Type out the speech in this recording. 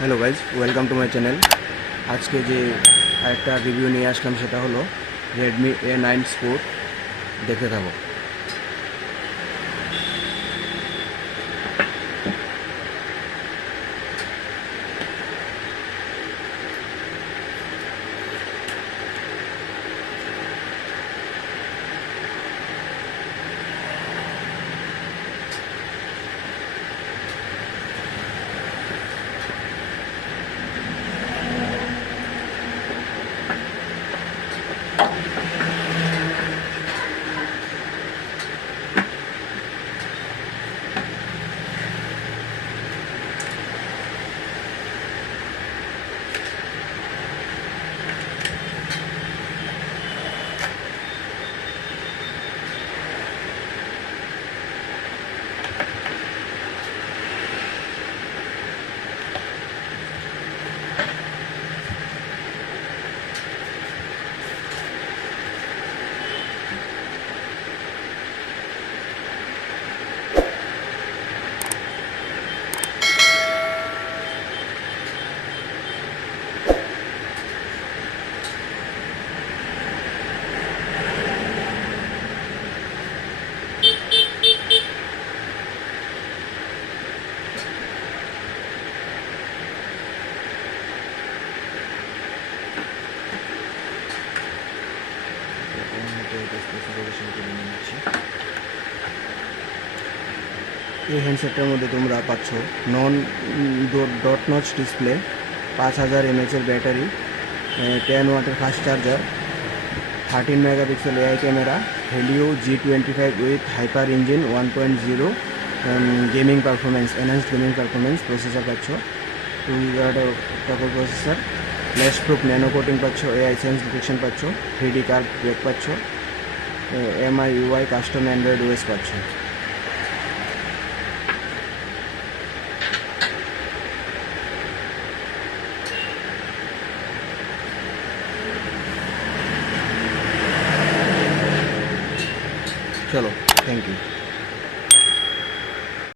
Hello guys, welcome to my channel. আজকে যে আরেকটা রিভিউ নিয়ে আসলাম সেটা হলো রেডমি A9 স্পোর্ট। দেখতে থাকো। এই হ্যান্ডসেটটার মধ্যে তোমরা পাচ্ছ non dot notch display, 5000 mAh battery, 10 ওয়াটের fast charger, 13 megapixel AI camera, Helio G25 with hyper engine 1.0 gaming performance, enhanced gaming performance processor পাচ্ছ, 2 GHz octacore processor, flash proof nano coating পাচ্ছ, AI sense detection পাচ্ছ, 3D curve break পাচ্ছ, MIUI custom Android OS পাচ্ছ। चलो, thank you.